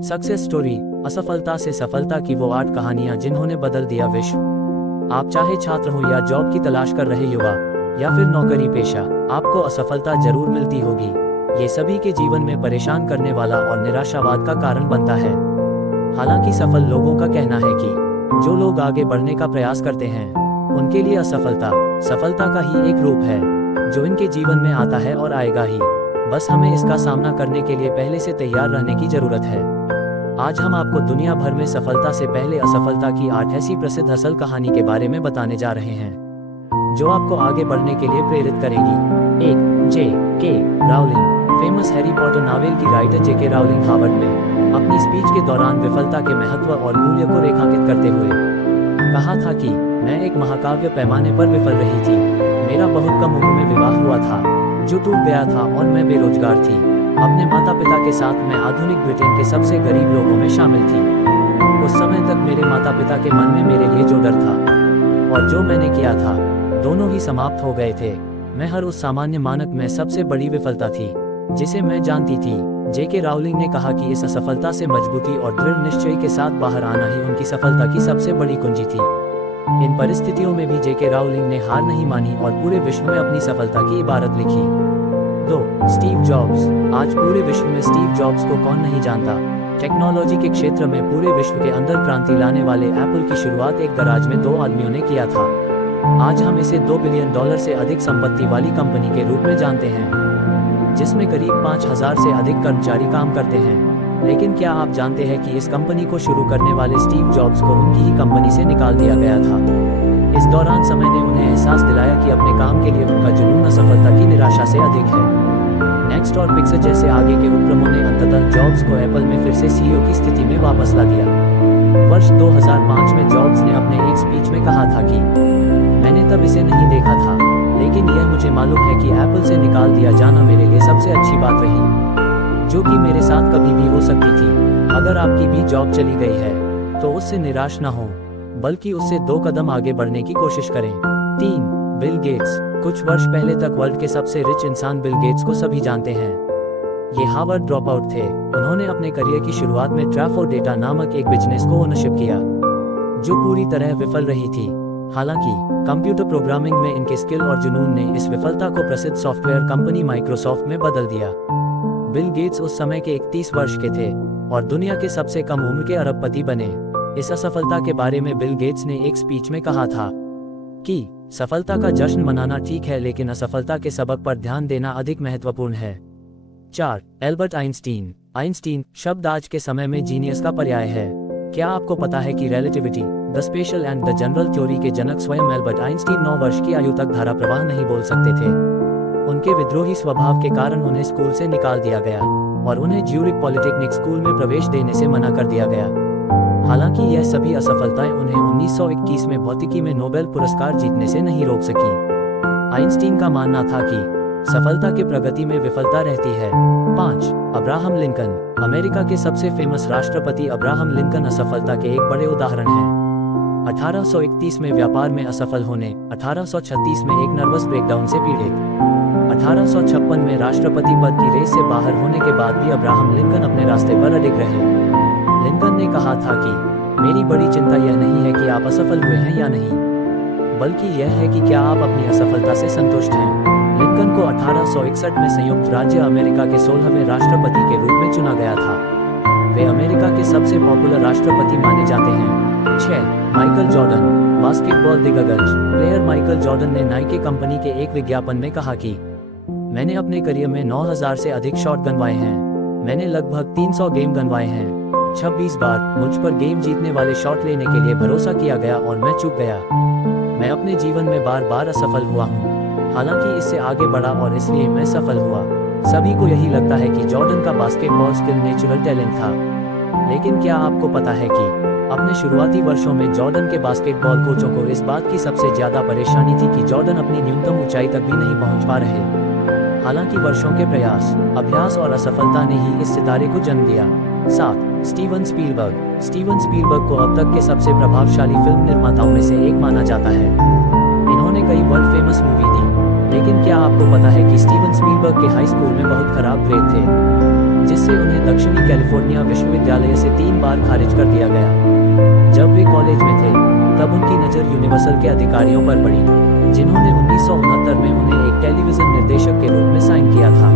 Success story, असफलता से सफलता की वो 8 कहानियां जिन्होंने बदल दिया विश्व। आप चाहे छात्र हो या जॉब की तलाश कर रहे युवा या फिर नौकरी पेशा, आपको असफलता जरूर मिलती होगी। ये सभी के जीवन में परेशान करने वाला और निराशावाद का कारण बनता है। हालांकि सफल लोगों का कहना है कि जो लोग आगे बढ़ने का प्रयास करते हैं उनके लिए असफलता सफलता का ही एक रूप है जो इनके जीवन में आता है और आएगा ही। बस हमें इसका सामना करने के लिए पहले से तैयार रहने की जरूरत है। आज हम आपको दुनिया भर में सफलता से पहले असफलता की 8 ऐसी प्रसिद्ध असल कहानी के बारे में बताने जा रहे हैं जो आपको आगे बढ़ने के लिए प्रेरित करेंगी। 1. J.K. Rowling. Famous Harry Potter novel की राइटर J.K. राउलिंग हार्वर्ड में अपनी स्पीच के दौरान विफलता के महत्व और मूल्य को रेखांकित करते हुए कहा था कि मैं एक महाकाव्य पैमाने पर विफल रही थी। मेरा बहुत कम उम्र में विवाह हुआ था जो टूट गया था और मैं बेरोजगार थी। अपने माता पिता के साथ मैं आधुनिक ब्रिटेन के सबसे गरीब लोगों में शामिल थी। उस समय तक मेरे माता पिता के मन में मेरे लिए जो डर था और जो मैंने किया था दोनों ही समाप्त हो गए थे। मैं हर उस सामान्य मानक में सबसे बड़ी विफलता थी जिसे मैं जानती थी। J.K. राउलिंग ने कहा कि इस असफलता से मजबूती और दृढ़ निश्चय के साथ बाहर आना ही उनकी सफलता की सबसे बड़ी कुंजी थी। इन परिस्थितियों में भी J.K. राउलिंग ने हार नहीं मानी और पूरे विश्व में अपनी सफलता की इबारत लिखी। 2. Steve jobs. आज पूरे विश्व में स्टीव जॉब्स को कौन नहीं जानता। टेक्नोलॉजी के क्षेत्र में पूरे विश्व के अंदर क्रांति लाने वाले एप्पल की शुरुआत एक गराज में 2 आदमियों ने किया था। आज हम इसे $2 बिलियन से अधिक संपत्ति वाली कंपनी के रूप में जानते हैं जिसमें करीब 5,000 से अधिक कर्मचारी काम करते हैं। लेकिन क्या आप जानते हैं कि इस कंपनी को शुरू करने वाले स्टीव जॉब्स को उनकी ही कंपनी से निकाल दिया गया था। इस दौरान समय ने उन्हें एहसास दिलाया कि अपने काम के लिए उनका जुनून असफलता की निराशा से अधिक है। नेक्स्ट और पिक्सर जैसे आगे के उपक्रमों ने अंततः जॉब्स को एप्पल में फिर से सीईओ की स्थिति में वापस ला दिया। वर्ष 2005 में जॉब्स ने अपने एक स्पीच में कहा था कि मैंने तब इसे नहीं देखा था, लेकिन यह मुझे मालूम है कि एप्पल से निकाल दिया जाना मेरे लिए सबसे अच्छी बात रही जो कि मेरे साथ कभी भी हो सकती थी। अगर आपकी भी जॉब चली गई है तो उससे निराश न हो, बल्कि उससे 2 कदम आगे बढ़ने की कोशिश करें। 3. Bill Gates. कुछ वर्ष पहले तक वर्ल्ड के सबसे रिच इंसान बिल गेट्स को सभी जानते हैं। ये हार्वर्ड ड्रॉप आउट थे। उन्होंने अपने करियर की शुरुआत में ट्रैफोर्ड डेटा नामक एक बिजनेस को ओनरशिप किया जो पूरी तरह विफल रही थी। हालांकि कंप्यूटर प्रोग्रामिंग में इनके स्किल और जुनून ने इस विफलता को प्रसिद्ध सॉफ्टवेयर कंपनी माइक्रोसॉफ्ट में बदल दिया। बिल गेट्स उस समय के 31 वर्ष के थे और दुनिया के सबसे कम उम्र के अरबपति बने। इस असफलता के बारे में बिल गेट्स ने एक स्पीच में कहा था कि सफलता का जश्न मनाना ठीक है, लेकिन असफलता के सबक पर ध्यान देना अधिक महत्वपूर्ण है। 4. Albert Einstein. आइंस्टीन शब्द आज के समय में जीनियस का पर्याय है। क्या आपको पता है कि relativity, the special and the general theory के जनक स्वयं एल्बर्ट आइंस्टीन 9 वर्ष की आयु तक धारा प्रवाह नहीं बोल सकते थे। उनके विद्रोही स्वभाव के कारण उन्हें स्कूल से निकाल दिया गया और उन्हें ज्यूरिक पॉलिटेक्निक स्कूल में प्रवेश देने से मना कर दिया गया। हालांकि यह सभी असफलताएं उन्हें 1921 में भौतिकी में नोबेल पुरस्कार जीतने से नहीं रोक सकी। आइंस्टीन का मानना था कि सफलता के प्रगति में विफलता रहती है। 5. Abraham Lincoln. अमेरिका के सबसे फेमस राष्ट्रपति अब्राहम लिंकन असफलता के एक बड़े उदाहरण हैं। 1831 में व्यापार में असफल होने, 1836 में एक नर्वस ब्रेकडाउन से पीड़ित, 1856 में राष्ट्रपति पद की रेस से बाहर होने के बाद भी अब्राहम लिंकन अपने रास्ते पर अडिग रहे। लिंकन ने कहा था कि मेरी बड़ी चिंता यह नहीं है कि आप असफल हुए हैं या नहीं, बल्कि यह है कि क्या आप अपनी असफलता से संतुष्ट हैं। लिंकन को 1861 में संयुक्त राज्य अमेरिका के 16वें राष्ट्रपति के रूप में चुना गया था। वे अमेरिका के सबसे पॉपुलर राष्ट्रपति माने जाते हैं। 6. Michael Jordan. बास्केटबॉल दिग्गज प्लेयर माइकल जॉर्डन ने नाइके कंपनी के एक विज्ञापन में कहा कि मैंने अपने करियर में 9,000 से अधिक शॉट गनवाए हैं। मैंने लगभग 300 गेम गनवाए हैं। 26 बार मुझ पर गेम जीतने वाले शॉट लेने के लिए भरोसा किया गया और मैं चूक गया। मैं अपने जीवन में बार बार असफल हुआ हूँ, हालांकि इससे आगे बढ़ा और इसलिए मैं सफल हुआ। सभी को यही लगता है कि जॉर्डन का बास्केटबॉल स्किल नेचुरल टैलेंट था, लेकिन क्या आपको पता है कि अपने शुरुआती वर्षों में जॉर्डन के बास्केटबॉल कोचों को इस बात की सबसे ज्यादा परेशानी थी कि जॉर्डन अपनी न्यूनतम ऊंचाई तक भी नहीं पहुंच पा रहे। हालांकि वर्षों के प्रयास, अभ्यास और असफलता ने ही इस सितारे को जन्म दिया। 7. Steven Spielberg. स्टीवन स्पीलबर्ग को अब तक के सबसे प्रभावशाली फिल्म निर्माताओं में से एक माना जाता है। इन्होंने कई वर्ल्ड फेमस मूवी दी, लेकिन क्या आपको पता है कि स्टीवन स्पीलबर्ग के हाई स्कूल में बहुत खराब ग्रेड थे। जिससे उन्हें दक्षिणी कैलिफोर्निया विश्वविद्यालय से 3 बार खारिज कर दिया गया। जब वे कॉलेज में थे तब उनकी नज़र यूनिवर्सल के अधिकारियों पर पड़ी, जिन्होंने 1969 में उन्हें एक टेलीविजन निर्देशक के रूप में साइन किया था।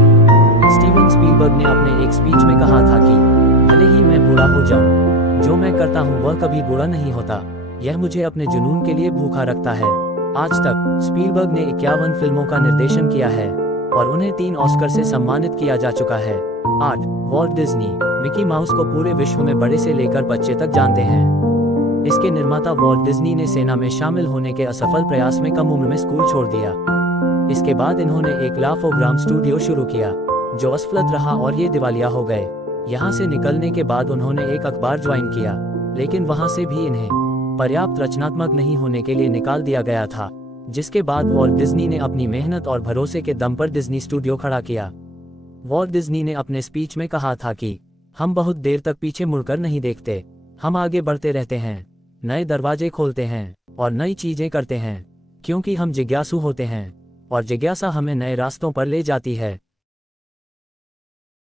स्टीवन स्पीलबर्ग ने अपने एक स्पीच में कहा था कि भले ही मैं बूढ़ा हो जाऊं, जो मैं करता हूं वह कभी बुरा नहीं होता। यह मुझे अपने जुनून के लिए भूखा रखता है। आज तक स्पीलबर्ग ने 51 फिल्मों का निर्देशन किया है और उन्हें 3 ऑस्कर से सम्मानित किया जा चुका है। 8. Walt Disney. मिकी माउस को पूरे विश्व में बड़े से लेकर बच्चे तक जानते हैं। इसके निर्माता वॉल्ट डिज्नी ने सेना में शामिल होने के असफल प्रयास में कम उम्र में स्कूल छोड़ दिया। इसके बाद इन्होंने एक लाफोग्राम स्टूडियो शुरू किया, जो असफल रहा और ये दिवालिया हो गए। यहाँ से निकलने के बाद उन्होंने एक अखबार ज्वाइन किया, लेकिन वहाँ से भी इन्हें पर्याप्त रचनात्मक नहीं होने के लिए निकाल दिया गया था, जिसके बाद वॉल्ट डिज्नी ने अपनी मेहनत और भरोसे के दम पर डिज्नी स्टूडियो खड़ा किया। वॉल्ट डिज्नी ने अपने स्पीच में कहा था कि हम बहुत देर तक पीछे मुड़कर नहीं देखते, हम आगे बढ़ते रहते हैं, नए दरवाजे खोलते हैं और नई चीजें करते हैं, क्योंकि हम जिज्ञासु होते हैं और जिज्ञासा हमें नए रास्तों पर ले जाती है।